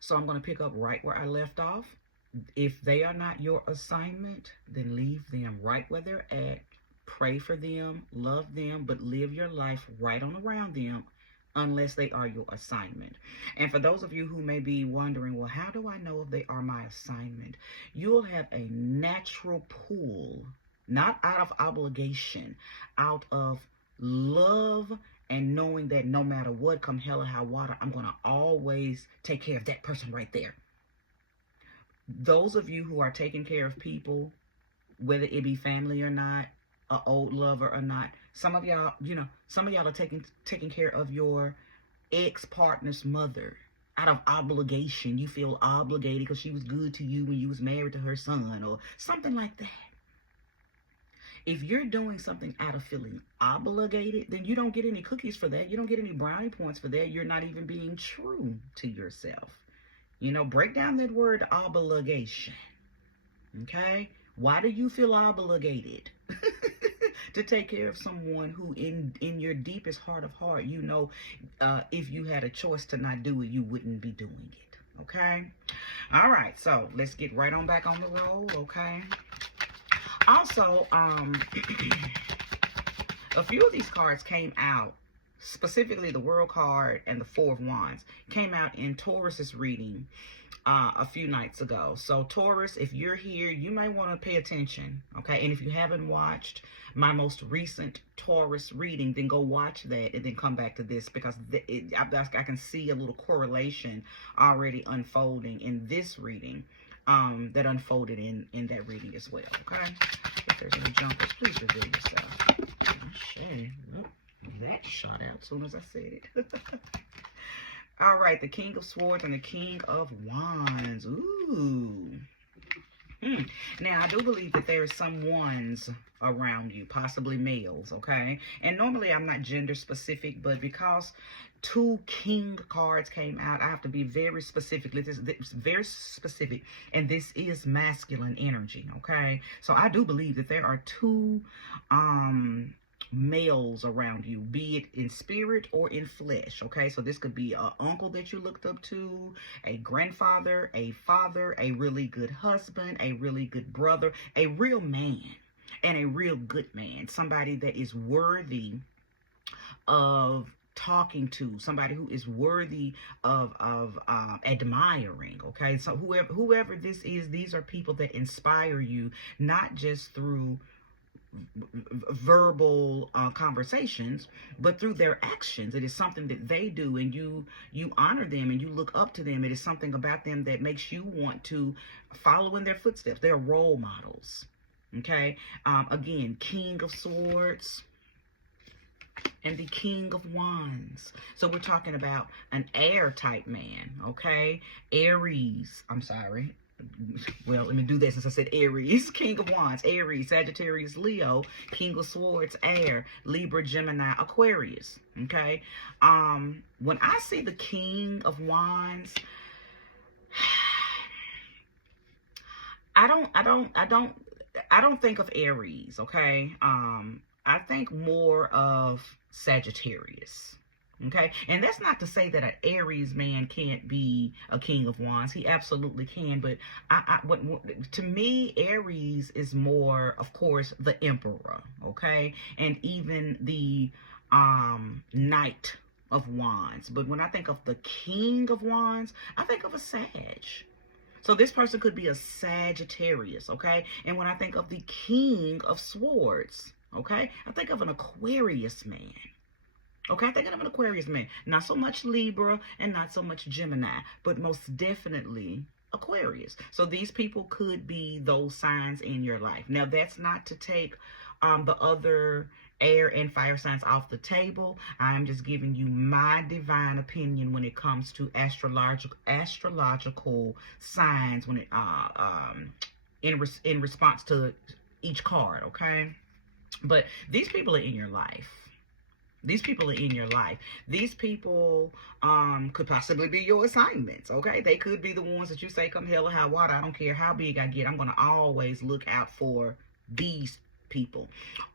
So I'm going to pick up right where I left off. If they are not your assignment, then leave them right where they're at. Pray for them, love them, but live your life right on around them unless they are your assignment. And for those of you who may be wondering, well, how do I know if they are my assignment? You'll have a natural pull, not out of obligation, out of love and knowing that no matter what, come hell or high water, I'm going to always take care of that person right there. Those of you who are taking care of people, whether it be family or not, an old lover or not, some of y'all, some of y'all are taking care of your ex-partner's mother out of obligation. You feel obligated because she was good to you when you was married to her son or something like that. If you're doing something out of feeling obligated, then you don't get any cookies for that. You don't get any brownie points for that. You're not even being true to yourself. Break down that word obligation. Okay? Why do you feel obligated to take care of someone who in your deepest heart of heart, if you had a choice to not do it, you wouldn't be doing it. Okay? All right. So let's get right on back on the road. Okay? Also, a few of these cards came out, specifically the World card and the Four of Wands, came out in Taurus's reading a few nights ago. So Taurus, if you're here, you might want to pay attention, okay? And if you haven't watched my most recent Taurus reading, then go watch that and then come back to this, because I can see a little correlation already unfolding in this reading that unfolded in that reading as well, okay? If there's any jumpers, please reveal yourself. Okay. That shot out as soon as I said it. All right, the King of Swords and the King of Wands. Ooh. Now, I do believe that there is some wands around you, possibly males, okay? And normally I'm not gender specific, but because two king cards came out, I have to be very specific. This is very specific, and this is masculine energy, okay? So I do believe that there are two males around you, be it in spirit or in flesh, okay? So this could be an uncle that you looked up to, a grandfather, a father, a really good husband, a really good brother, a real man, and a real good man, somebody that is worthy of talking to, somebody who is worthy of admiring, okay? So whoever this is, these are people that inspire you, not just through verbal conversations, but through their actions. It is something that they do, and you honor them and you look up to them. It is something about them that makes you want to follow in their footsteps. They're role models, okay? Again, King of Swords and the King of Wands. So we're talking about an air type man, okay? Aries, I'm sorry. Well, let me do that since I said Aries. King of Wands, Aries, Sagittarius, Leo, King of Swords, Air, Libra, Gemini, Aquarius. Okay. When I see the King of Wands, I don't think of Aries. Okay. I think more of Sagittarius. Okay, and that's not to say that an Aries man can't be a King of Wands. He absolutely can, but to me, Aries is more, of course, the Emperor, okay, and even the Knight of Wands. But when I think of the King of Wands, I think of a Sag. So this person could be a Sagittarius, okay, and when I think of the King of Swords, okay, I think of an Aquarius man. Okay, I think of an Aquarius man. Not so much Libra and not so much Gemini, but most definitely Aquarius. So these people could be those signs in your life. Now, that's not to take the other air and fire signs off the table. I'm just giving you my divine opinion when it comes to astrological signs when it in response to each card, okay? But these people are in your life. These people are in your life. These people could possibly be your assignments, okay? They could be the ones that you say, come hell or high water, I don't care how big I get, I'm going to always look out for these people.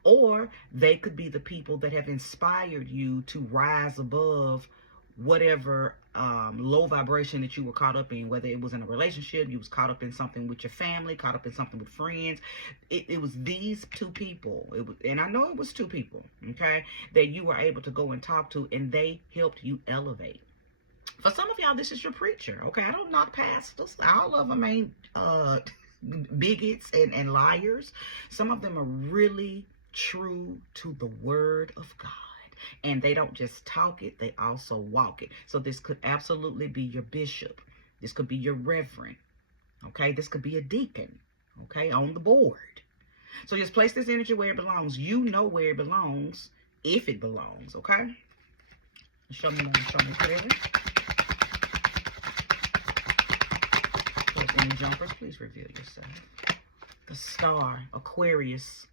Or they could be the people that have inspired you to rise above whatever low vibration that you were caught up in, whether it was in a relationship, you was caught up in something with your family, caught up in something with friends. It was these two people. It was, and I know it was two people, okay, that you were able to go and talk to, and they helped you elevate. For some of y'all, this is your preacher, okay? I don't knock pastors. All of them ain't bigots and liars. Some of them are really true to the word of God. And they don't just talk it, they also walk it. So this could absolutely be your bishop. This could be your reverend. Okay, this could be a deacon. Okay, on the board. So just place this energy where it belongs. You know where it belongs, if it belongs. Okay. Show me more. Show me clearly. If any jumpers, please reveal yourself. The star, Aquarius.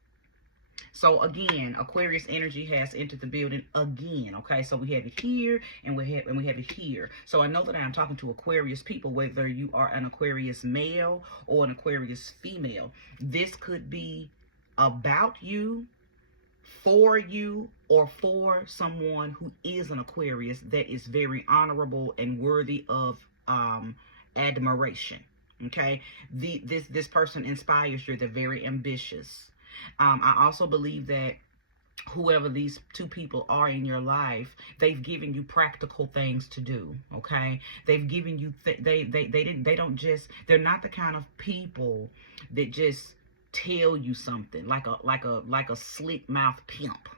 So again, Aquarius energy has entered the building again. Okay, so we have it here and we have it here. So I know that I am talking to Aquarius people, whether you are an Aquarius male or an Aquarius female. This could be about you, for you, or for someone who is an Aquarius that is very honorable and worthy of admiration. Okay, this person inspires you. They're very ambitious. I also believe that whoever these two people are in your life, they've given you practical things to do. Okay, they've given you they're not the kind of people that just tell you something like a slick mouth pimp.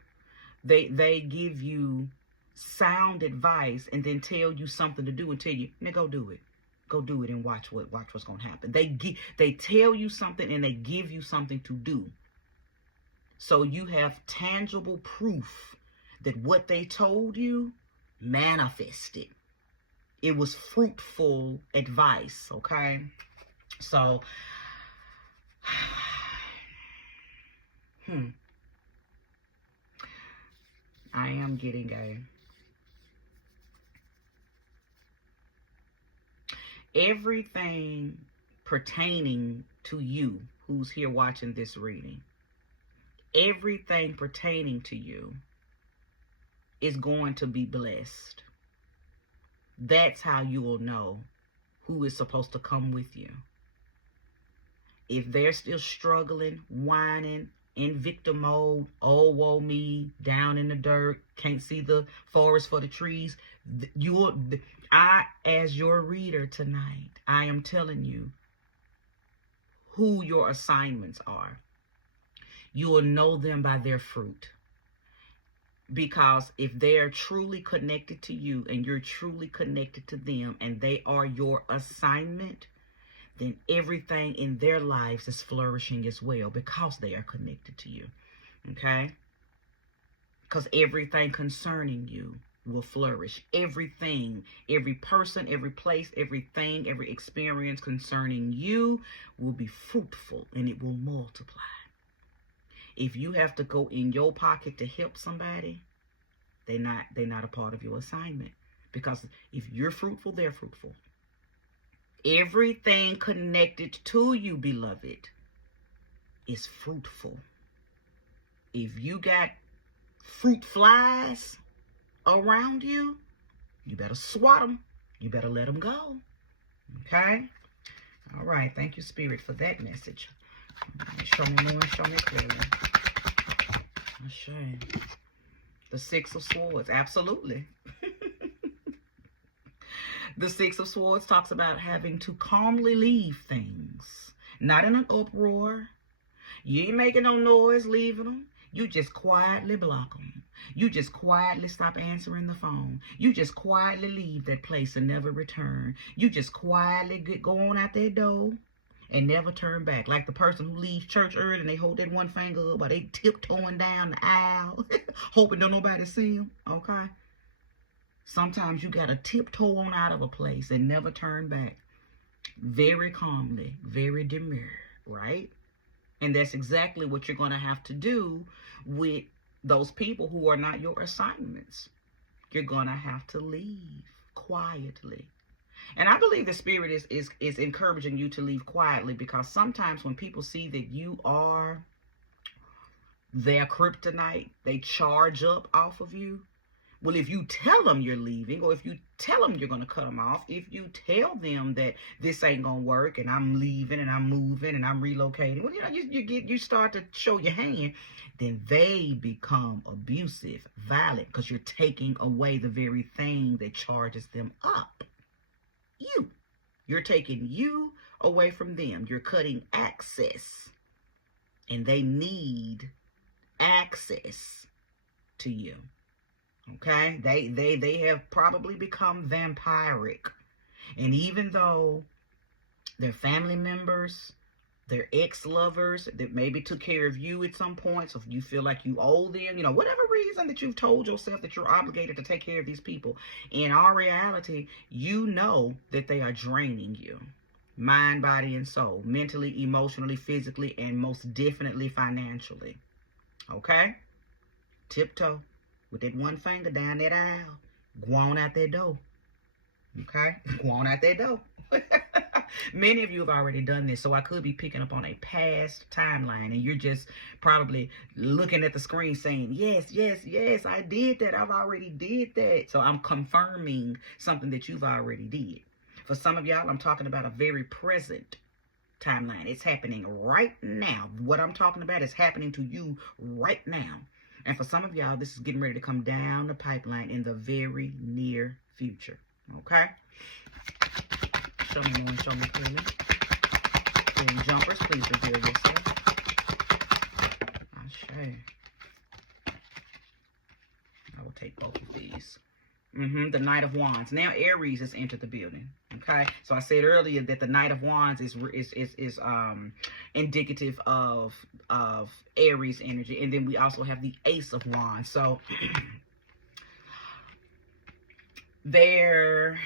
They give you sound advice and then tell you something to do and tell you, now go do it. Go do it and watch what's going to happen. They tell you something and they give you something to do. So you have tangible proof that what they told you manifested. It was fruitful advice, okay? So, I am getting everything pertaining to you who's here watching this reading. Everything pertaining to you is going to be blessed. That's how you will know who is supposed to come with you. If they're still struggling, whining, in victim mode, oh, woe me, down in the dirt, can't see the forest for the trees, as your reader tonight, I am telling you who your assignments are. You will know them by their fruit. Because if they're truly connected to you and you're truly connected to them and they are your assignment, then everything in their lives is flourishing as well because they are connected to you. Okay? Because everything concerning you will flourish. Everything, every person, every place, everything, every experience concerning you will be fruitful and it will multiply. If you have to go in your pocket to help somebody, they're not a part of your assignment. Because if you're fruitful, they're fruitful. Everything connected to you, beloved, is fruitful. If you got fruit flies around you, you better swat them. You better let them go. Okay? All right. Thank you, Spirit, for that message. Show me more and show me clearly. Shame. The Six of Swords. Absolutely. The Six of Swords talks about having to calmly leave things. Not in an uproar. You ain't making no noise leaving them. You just quietly block them. You just quietly stop answering the phone. You just quietly leave that place and never return. You just quietly go on out that door and never turn back. Like the person who leaves church early and they hold that one finger up while they tiptoeing down the aisle, hoping don't nobody see them. Okay? Sometimes you got to tiptoe on out of a place and never turn back. Very calmly, very demure, right? And that's exactly what you're going to have to do with those people who are not your assignments. You're going to have to leave quietly. And I believe the Spirit is encouraging you to leave quietly, because sometimes when people see that you are their kryptonite, they charge up off of you. Well, if you tell them you're leaving, or if you tell them you're going to cut them off, if you tell them that this ain't going to work and I'm leaving and I'm moving and I'm relocating, well, you start to show your hand, then they become abusive, violent, because you're taking away the very thing that charges them up. You're taking you away from them. You're cutting access, and they need access to you. Okay, they have probably become vampiric, and even though their family members, their ex-lovers that maybe took care of you at some point, so if you feel like you owe them, whatever reason that you've told yourself that you're obligated to take care of these people, in all reality, you know that they are draining you, mind, body, and soul, mentally, emotionally, physically, and most definitely financially. Okay, tiptoe with that one finger down that aisle. Go on out that door. Okay? Go on out that door. Many of you have already done this, so I could be picking up on a past timeline, and you're just probably looking at the screen saying, yes, yes, yes, I did that. I've already did that. So I'm confirming something that you've already did. For some of y'all, I'm talking about a very present timeline. It's happening right now. What I'm talking about is happening to you right now. And for some of y'all, this is getting ready to come down the pipeline in the very near future. Okay? Show me more and show me clearly. Green jumpers, please reveal yourself. I'll show you. I will take both of these. The Knight of Wands. Now Aries has entered the building. Okay, so I said earlier that the Knight of Wands is indicative of Aries energy, and then we also have the Ace of Wands. So there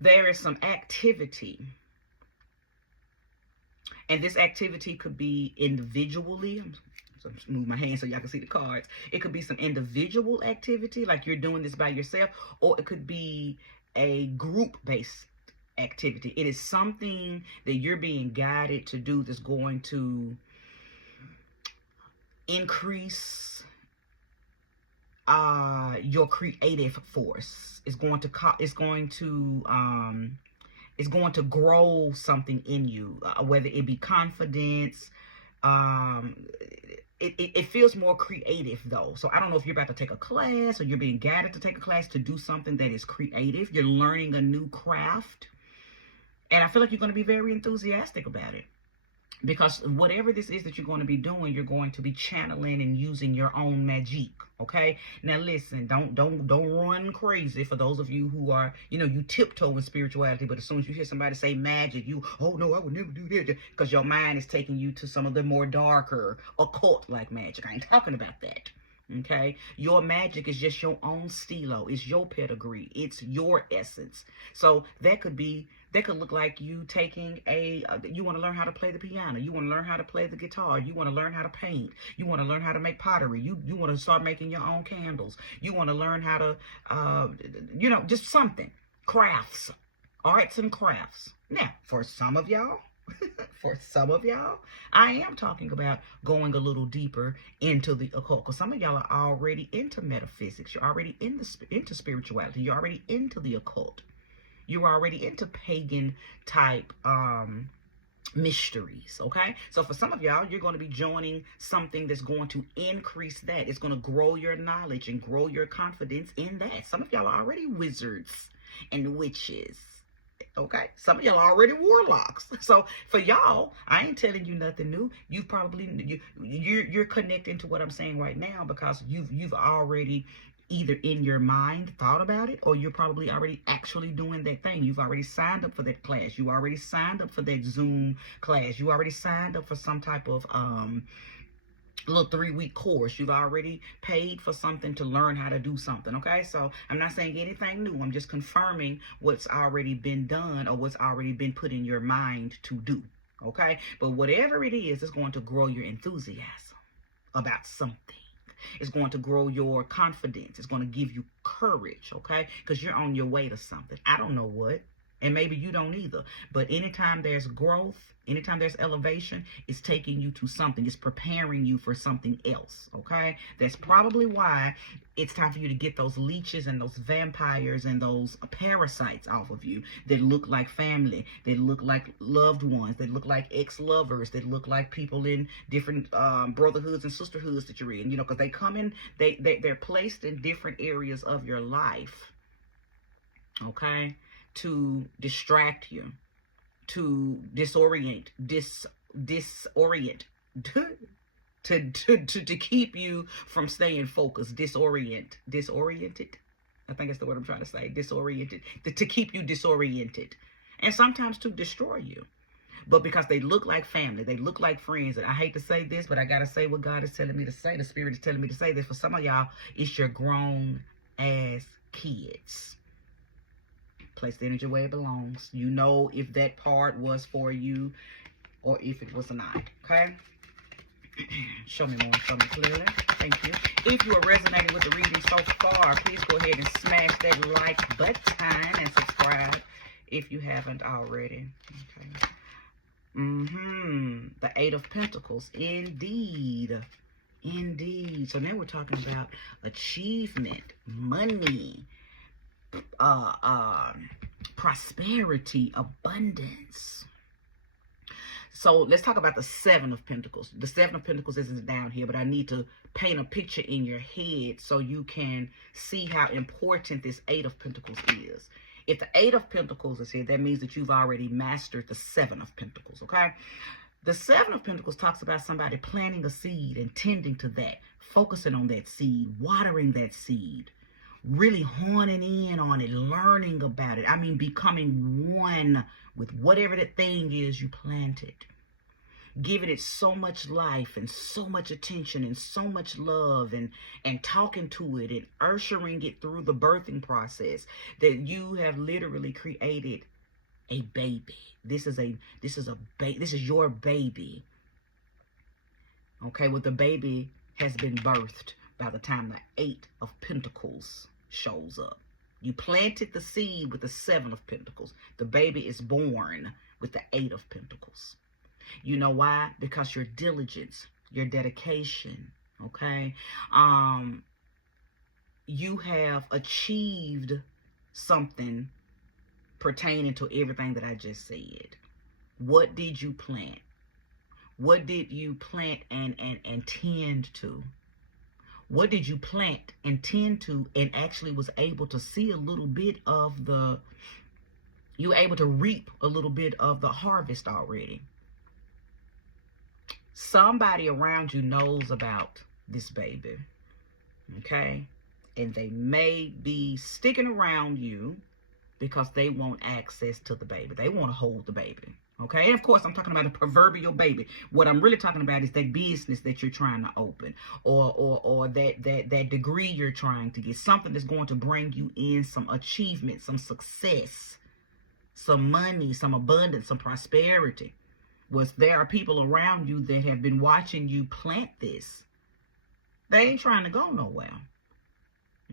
is some activity. And this activity could be individually. So I'm just move my hand so y'all can see the cards. It could be some individual activity, like you're doing this by yourself, or it could be a group-based activity. It is something that you're being guided to do that's going to increase your creative force. It's going to grow something in you, whether it be confidence. It feels more creative though. So I don't know if you're about to take a class or you're being guided to take a class to do something that is creative. You're learning a new craft. And I feel like you're going to be very enthusiastic about it. Because whatever this is that you're going to be doing, you're going to be channeling and using your own magic. Okay. Now listen, don't run crazy. For those of you who are, you tiptoe in spirituality, but as soon as you hear somebody say magic, oh no, I would never do that, because your mind is taking you to some of the more darker occult like magic. I ain't talking about that. Okay, your magic is just your own stilo. It's your pedigree. It's your essence. So that could look like you taking you want to learn how to play the piano. You want to learn how to play the guitar. You want to learn how to paint. You want to learn how to make pottery. You want to start making your own candles. You want to learn how to, just something. Crafts, arts and crafts. Now, for some of y'all, I am talking about going a little deeper into the occult, because some of y'all are already into metaphysics. You're already into spirituality. You're already into the occult. You're already into pagan type mysteries. Okay, so for some of y'all, you're going to be joining something that's going to increase that. It's going to grow your knowledge and grow your confidence in that. Some of y'all are already wizards and witches. Okay, some of y'all are already warlocks. So for y'all, I ain't telling you nothing new. You're connecting to what I'm saying right now, because you've already either in your mind thought about it, or you're probably already actually doing that thing. You've already signed up for that class. You already signed up for that Zoom class. You already signed up for some type of little 3-week course. You've already paid for something to learn how to do something. Okay, so I'm not saying anything new. I'm just confirming what's already been done, or what's already been put in your mind to do. Okay, but whatever it is, it's going to grow your enthusiasm about something. It's going to grow your confidence. It's going to give you courage. Okay, because you're on your way to something. I don't know what, And maybe you don't either. But anytime there's growth, anytime there's elevation, it's taking you to something. It's preparing you for something else, okay? That's probably why it's time for you to get those leeches and those vampires and those parasites off of you that look like family, that look like loved ones, that look like ex-lovers, that look like people in different brotherhoods and sisterhoods that you're in, you know, because they come in, they're placed in different areas of your life, okay, to distract you, to disorient, to keep you from staying focused, disoriented. I think that's the word I'm trying to say, disoriented, to keep you disoriented, and sometimes to destroy you. But because they look like family, they look like friends, and I hate to say this, but I got to say what God is telling me to say. The Spirit is telling me to say this. For some of y'all, it's your grown ass kids. Place the energy where it belongs. You know if that part was for you or if it was not, okay? Show me more, show me clearly. Thank you. If you are resonating with the reading so far, please go ahead and smash that like button and subscribe if you haven't already. Okay. The Eight of Pentacles. Indeed. Indeed. So now we're talking about achievement, money, prosperity, abundance. So let's talk about the Seven of Pentacles. The Seven of Pentacles isn't down here, but I need to paint a picture in your head so you can see how important this Eight of Pentacles is. If the Eight of Pentacles is here, that means that you've already mastered the Seven of Pentacles, okay? The Seven of Pentacles talks about somebody planting a seed and tending to that, focusing on that seed, watering that seed, really honing in on it, learning about it. I mean, becoming one with whatever that thing is you planted. Giving it so much life and so much attention and so much love and talking to it and ushering it through the birthing process that you have literally created a baby. This is your baby. Okay, well, the baby has been birthed by the time the Eight of Pentacles shows up. You planted the seed with the Seven of Pentacles. The baby is born with the Eight of Pentacles. You know why? Because your diligence, your dedication, okay? You have achieved something pertaining to everything that I just said. What did you plant? What did you plant and tend to? What did you plant and tend to and actually was able to see a little bit of you were able to reap a little bit of the harvest already? Somebody around you knows about this baby, okay? And they may be sticking around you because they want access to the baby. They want to hold the baby, okay? And of course, I'm talking about a proverbial baby. What I'm really talking about is that business that you're trying to open, or that degree you're trying to get, something that's going to bring you in some achievement, some success, some money, some abundance, some prosperity. Was there are people around you that have been watching you plant this. They ain't trying to go nowhere.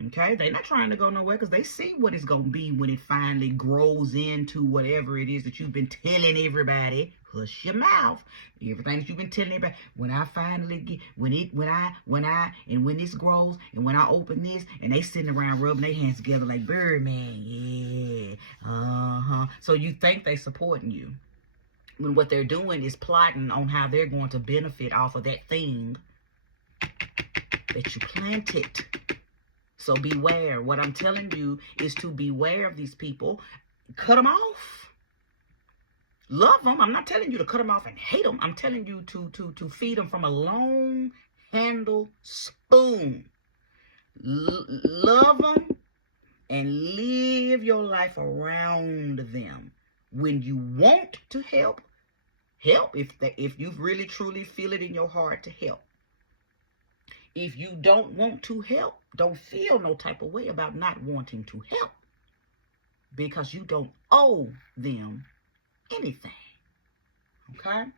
Okay? They're not trying to go nowhere because they see what it's going to be when it finally grows into whatever it is that you've been telling everybody. Hush your mouth. Everything that you've been telling everybody. When I finally get, when this grows, and when I open this, and they sitting around rubbing their hands together like Birdman. Yeah. So you think they supporting you. When what they're doing is plotting on how they're going to benefit off of that thing that you planted. So beware. What I'm telling you is to beware of these people. Cut them off. Love them. I'm not telling you to cut them off and hate them. I'm telling you to feed them from a long handle spoon. Love them and live your life around them. When you want to help if you really truly feel it in your heart to help. If you don't want to help, don't feel no type of way about not wanting to help, because you don't owe them anything. Okay? I'm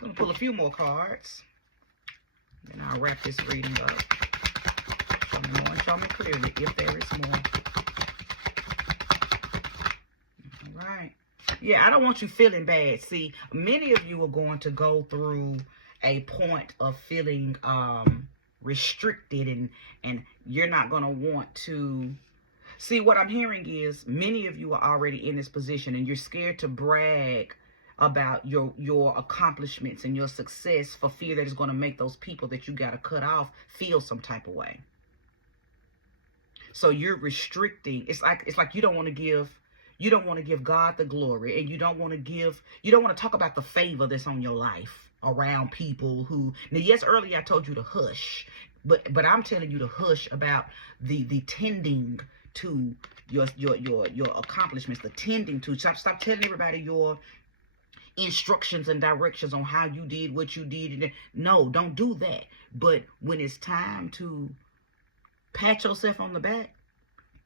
going to pull a few more cards, then I'll wrap this reading up. Show me more and show me clearly if there is more. All right. Yeah, I don't want you feeling bad. See, many of you are going to go through a point of feeling restricted, and you're not going to want to. See, what I'm hearing is many of you are already in this position and you're scared to brag about your accomplishments and your success for fear that it's going to make those people that you got to cut off feel some type of way. So you're restricting. It's like you don't want to give God the glory, and you don't want to talk about the favor that's on your life around people who. Now, yes, earlier I told you to hush, but I'm telling you to hush about the tending to your accomplishments, the tending to. Stop telling everybody your instructions and directions on how you did what you did. No, don't do that. But when it's time to pat yourself on the back,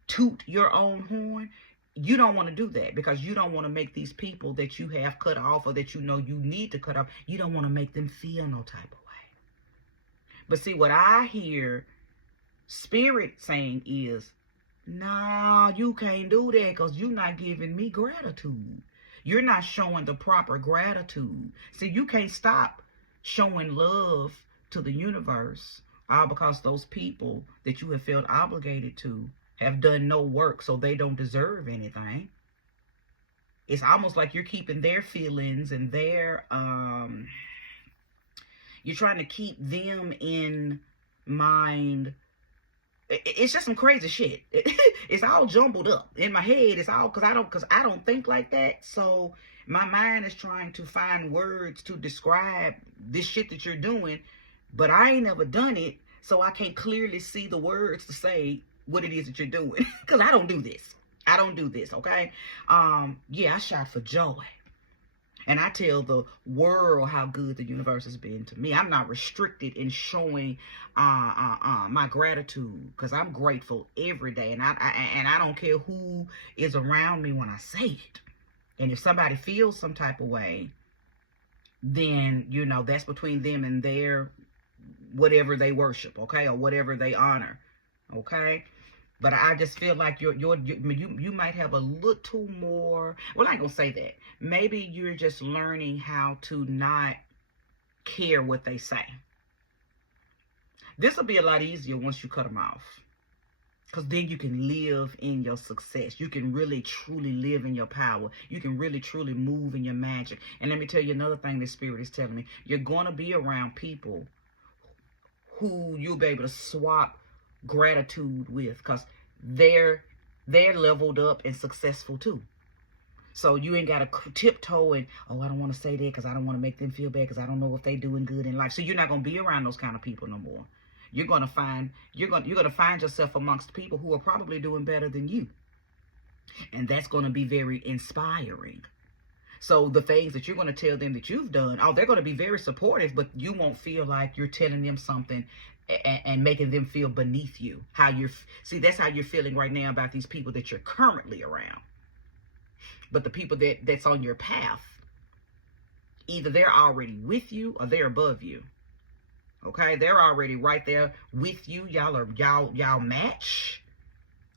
toot your own horn, you don't want to do that, because you don't want to make these people that you have cut off or that you know you need to cut off, you don't want to make them feel no type of way. But see, what I hear Spirit saying is, no, you can't do that because you're not giving me gratitude. You're not showing the proper gratitude. See, you can't stop showing love to the universe all because those people that you have felt obligated to have done no work, so they don't deserve anything. It's almost like you're keeping their feelings and their you're trying to keep them in mind. It's just some crazy shit. It's all jumbled up in my head. It's all because I don't think like that. So my mind is trying to find words to describe this shit that you're doing, but I ain't never done it, so I can't clearly see the words to say what it is that you're doing. Because I don't do this. I don't do this, okay? Yeah, I shout for joy. And I tell the world how good the universe has been to me. I'm not restricted in showing my gratitude, because I'm grateful every day. And I don't care who is around me when I say it. And if somebody feels some type of way, then, you know, that's between them and their whatever they worship, okay? Or whatever they honor, okay? But I just feel like you might have a little more. Well, I ain't gonna say that. Maybe you're just learning how to not care what they say. This will be a lot easier once you cut them off, because then you can live in your success. You can really truly live in your power. You can really truly move in your magic. And let me tell you another thing that Spirit is telling me. You're gonna be around people who you'll be able to swap gratitude with, because they're leveled up and successful too. So you ain't got to tiptoe and, oh, I don't want to say that because I don't want to make them feel bad because I don't know if they doing good in life. So you're not going to be around those kind of people no more. You're going to find yourself amongst people who are probably doing better than you. And that's going to be very inspiring. So the things that you're going to tell them that you've done, oh, they're going to be very supportive, but you won't feel like you're telling them something and making them feel beneath you. See, that's how you're feeling right now about these people that you're currently around. But the people that's on your path, either they're already with you or they're above you. Okay, they're already right there with you. Y'all match.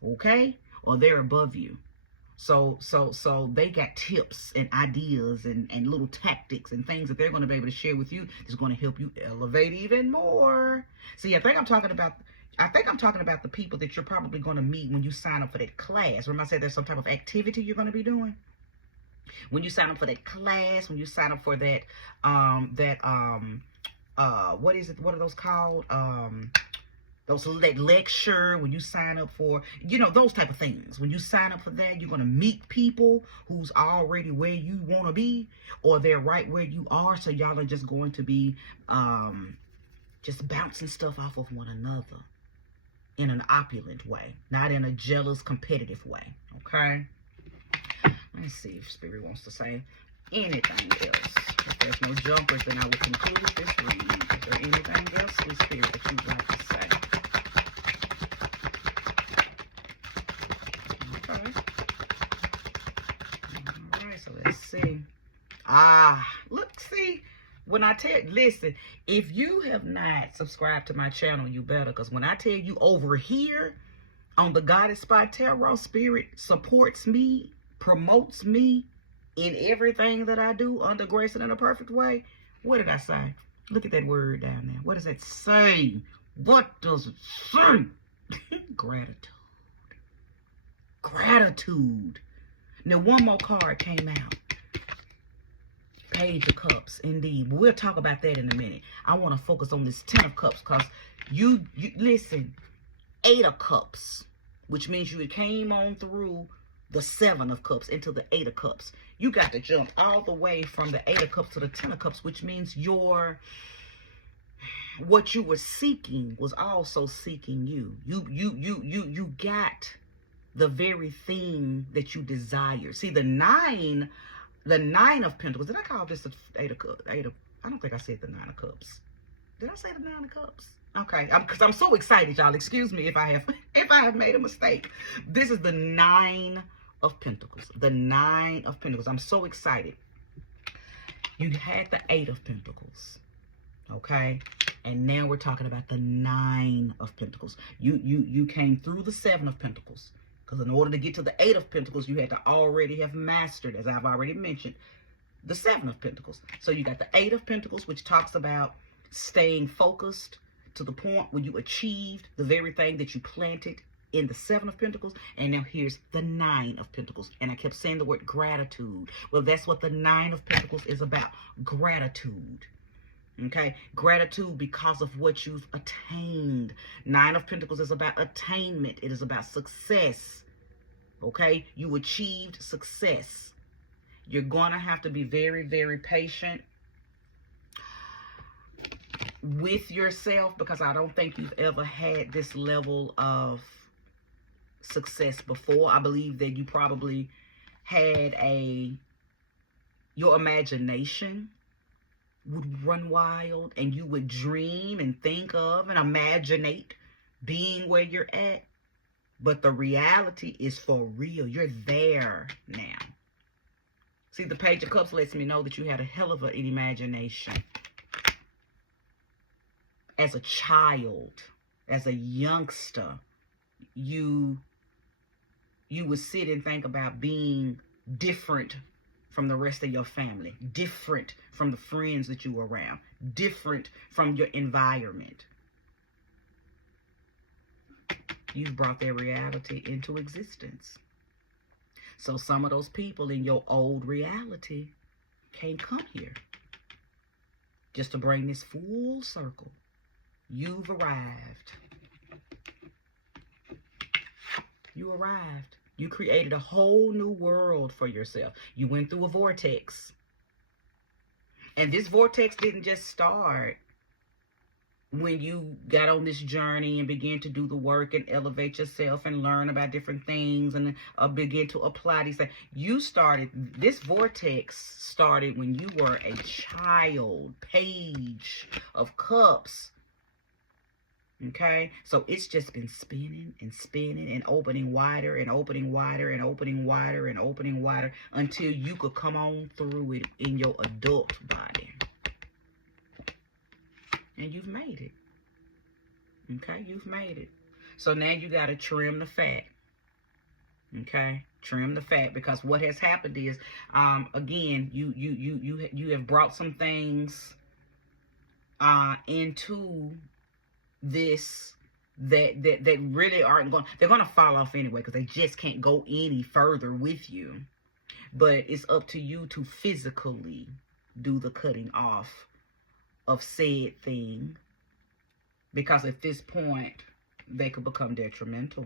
Okay, or they're above you. So they got tips and ideas and little tactics and things that they're going to be able to share with you that's going to help you elevate even more. See, I think I'm talking about the people that you're probably going to meet when you sign up for that class. Remember I said there's some type of activity you're going to be doing? When you sign up for that class, when you sign up for that what is it? What are those called? That lecture, when you sign up for, you know, those type of things. When you sign up for that, you're going to meet people who's already where you want to be, or they're right where you are. So y'all are just going to be just bouncing stuff off of one another in an opulent way, not in a jealous, competitive way. Okay? Let's see if Spirit wants to say anything else. If there's no jumpers, then I will conclude this reading. Is there anything else with Spirit that you'd like to say? All right, so let's see. Look, see, when I listen, if you have not subscribed to my channel, you better, because when I tell you over here on the Goddess Spot Tarot, Spirit supports me, promotes me, in everything that I do under grace and in a perfect way. What did I say? Look at that word down there. What does it say? What does it say? Gratitude. Gratitude. Now, one more card came out. Page of Cups, indeed. We'll talk about that in a minute. I want to focus on this 10 of Cups because you listen, 8 of Cups, which means you came on through the 7 of Cups into the 8 of Cups. You got to jump all the way from the 8 of Cups to the 10 of Cups, which means what you were seeking was also seeking you. You got the very thing that you desire. See, the 9 of Pentacles. Did I call this the 8 of Cups? I don't think I said the 9 of Cups. Did I say the 9 of Cups? Okay, because I'm so excited, y'all. Excuse me if I have made a mistake. This is the 9 of Pentacles. The 9 of Pentacles. I'm so excited. You had the 8 of Pentacles. Okay, and now we're talking about the 9 of Pentacles. You came through the 7 of Pentacles. Because in order to get to the 8 of Pentacles, you had to already have mastered, as I've already mentioned, the 7 of Pentacles. So you got the 8 of Pentacles, which talks about staying focused to the point where you achieved the very thing that you planted in the 7 of Pentacles. And now here's the 9 of Pentacles. And I kept saying the word gratitude. Well, that's what the 9 of Pentacles is about. Gratitude. Okay, gratitude because of what you've attained. 9 of Pentacles is about attainment. It is about success. Okay, you achieved success. You're going to have to be very, very patient with yourself because I don't think you've ever had this level of success before. I believe that you probably had your imagination would run wild and you would dream and think of and imaginate being where you're at. But the reality is for real. You're there now. See, the Page of Cups lets me know that you had a hell of an imagination. As a child, as a youngster, you would sit and think about being different from the rest of your family, different from the friends that you were around, different from your environment. You've brought their reality into existence. So some of those people in your old reality can't come here. Just to bring this full circle, you've arrived. You arrived. You created a whole new world for yourself. You went through a vortex. And this vortex didn't just start when you got on this journey and began to do the work and elevate yourself and learn about different things and begin to apply these things. This vortex started when you were a child. Page of Cups. Okay, so it's just been spinning and spinning and opening wider and opening wider and opening wider and opening wider until you could come on through it in your adult body. And you've made it. Okay, you've made it. So now you got to trim the fat. Okay, trim the fat, because what has happened is, again, you have brought some things into this that really aren't going, they're going to fall off anyway because they just can't go any further with you. But it's up to you to physically do the cutting off of said thing, because at this point they could become detrimental,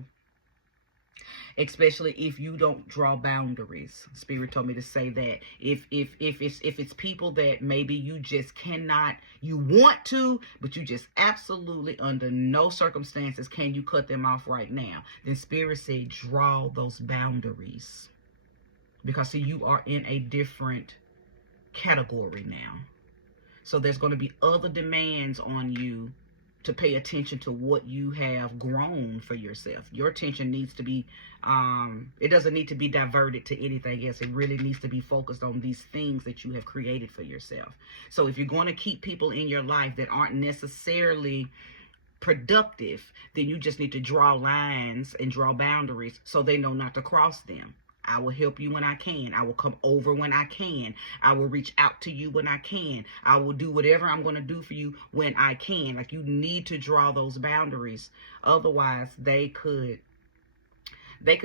especially if you don't draw boundaries. Spirit told me to say that if it's people that maybe you just cannot, you want to, but you just absolutely under no circumstances can you cut them off right now, then Spirit said draw those boundaries, because see, you are in a different category now. So there's going to be other demands on you to pay attention to what you have grown for yourself. Your attention needs to be, it doesn't need to be diverted to anything else. It really needs to be focused on these things that you have created for yourself. So if you're going to keep people in your life that aren't necessarily productive, then you just need to draw lines and draw boundaries so they know not to cross them. I will help you when I can. I will come over when I can. I will reach out to you when I can. I will do whatever I'm going to do for you when I can. Like, you need to draw those boundaries. Otherwise, they could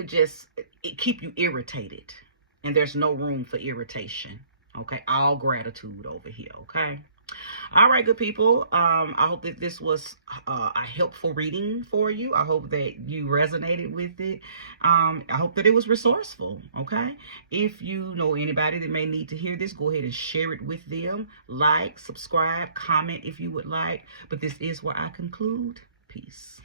just keep you irritated. And there's no room for irritation. Okay? All gratitude over here. Okay? All right, good people. I hope that this was a helpful reading for you. I hope that you resonated with it. I hope that it was resourceful. Okay. If you know anybody that may need to hear this, go ahead and share it with them. Like, subscribe, comment if you would like. But this is where I conclude. Peace.